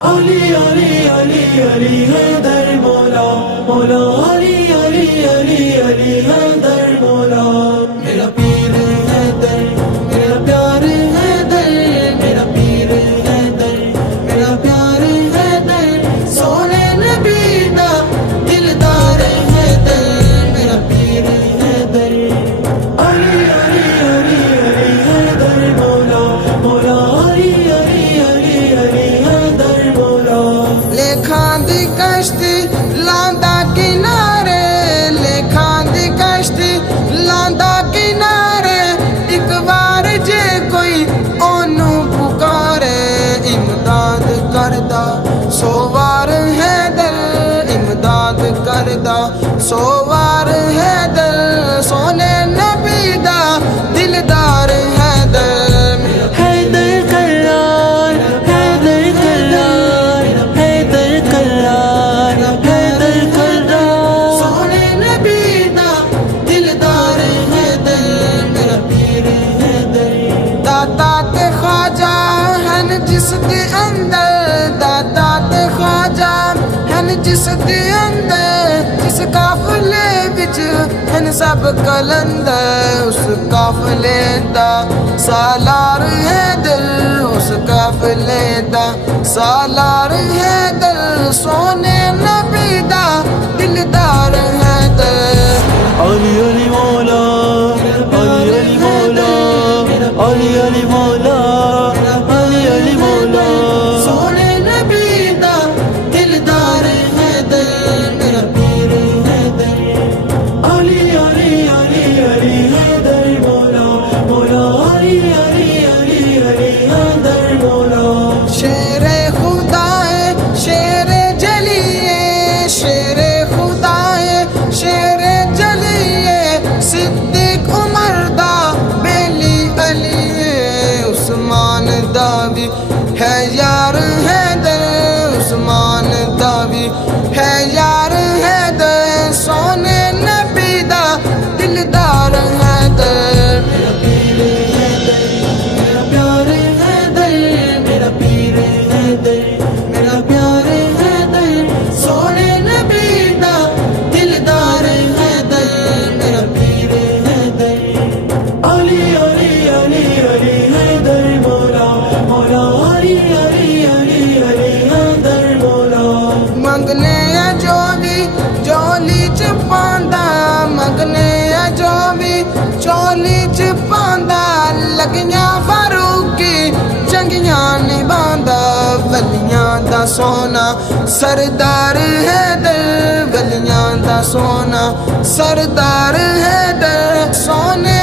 علی علی علی علی حیدر مولا مولا علی علی علی علی حیدر مولا میرا پیر حیدر میرا پیار حیدر میرا پیر حیدر میرا پیار حیدر سونے نبی دا دلدار حیدر میرا پیر حیدر علی علی علی علی حیدر مولا مولا علی علی علی علی حیدر مولا لکھاں دی کشتی لاندا کنارے لکھاں دی کشتی لاندا کنارے ایک بار جے کوئی اونوں پکارے امداد کردا سو وار حیدر امداد کردا سو وار حیدر سونے نبی دا دلدار حیدر حیدر کرار حیدر کرار حیدر کرار حیدر کرار سونے نبی دا دلدار حیدر میرا پیر حیدر داتا تے خواجہ ہن جس دے اندر داتا تے خواجہ ہن جس دے اندر جس قافلے وچ ہن سب کلندر اس قافلے دا سالار حیدر اس قافلے دا سالار حیدر سونے نبی دا دلدار حیدر علی علی مولا علی علی مولا علی علی مولا علی علی مولا سونے نبی دا دلدار حیدر میرا پیر حیدر علی علی علی علی حیدر مولا مولا علی علی علی علی حیدر مولا شیر خدا ہے شیر جلیے شیر خدا ہے شیر جلیے صدیق عمر دا بیلی علی عثمان دا بھی ہے یار حیدر عثمان دا بھی ہے یار حیدر سونے نبی دا دلدار حیدر میرا پیر حیدر میرا پیار حیدر میرا پیر حیدر میرا پیار حیدر سونے نبی دا دلدار حیدر میرا پیر حیدر علی علی علی علی حیدر مولا مولا علی علی علی علی حیدر مولا منگنے جو بھی چولی چ پاندا منگنے جو بھی چولی چ پاندا لگیاں فاروقی چنگیاں نبھاندا ولیاں دا سونا سردار حیدر ولیاں دا سونا سردار حیدر سونے